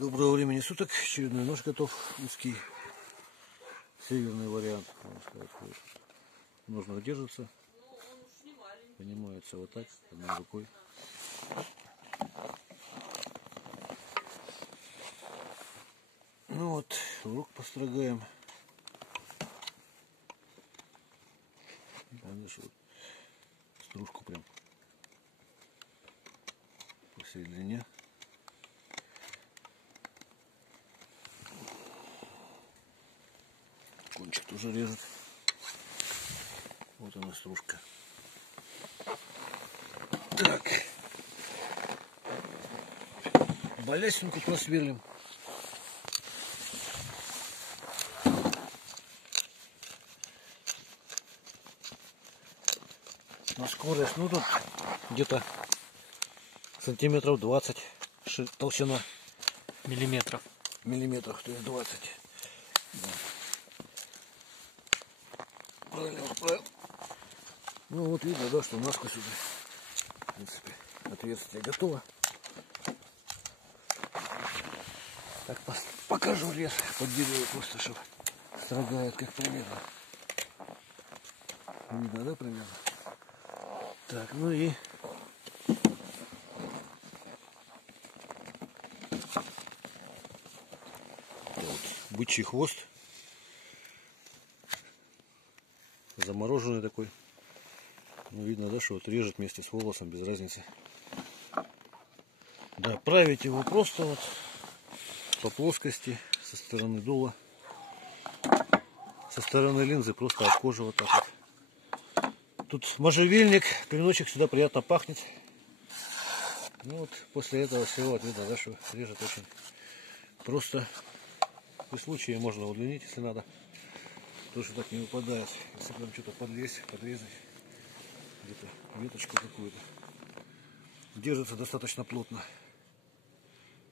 Доброго времени суток. Очередной нож готов. Узкий северный вариант. Можно сказать, ножнах держится. Поднимается вот так, одной рукой. Ну вот, урок построгаем. Дальше вот стружку прям по всей длине. Кончик тоже режет. Вот она стружка. Так. Балясинку просверлим. На скорость, ну тут где-то сантиметров 20 толщина. Миллиметров, то есть 20. Да. Правильно. Ну вот видно, да, что насквозь уже, в принципе, отверстие готово. Так, покажу рез под дерево, просто чтобы строгает как примерно. Видно, да, примерно? Так, ну и вот, бычий хвост. Замороженный такой. Ну, видно, да, что вот режет вместе с волосом, без разницы. Да, править его просто вот по плоскости, со стороны дула. Со стороны линзы просто от кожи вот так вот. Тут можжевельник, клиночек сюда приятно пахнет. Ну вот после этого всего вот видно, да, что режет очень просто. При случае можно удлинить, если надо. Тоже так не выпадает. Если прям что-то подрезать, где-то веточку какую-то. Держится достаточно плотно.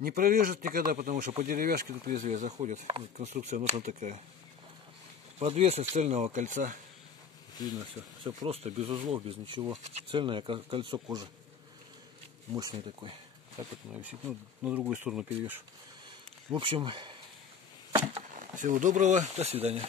Не прорежет никогда, потому что по деревяшке тут лезвие заходит. Вот конструкция нужна такая. Подвес из цельного кольца. Видно все просто, без узлов, без ничего. Цельное кольцо кожи. Мощный такой. Так вот она висит. Ну, на другую сторону перевешу. В общем, всего доброго. До свидания.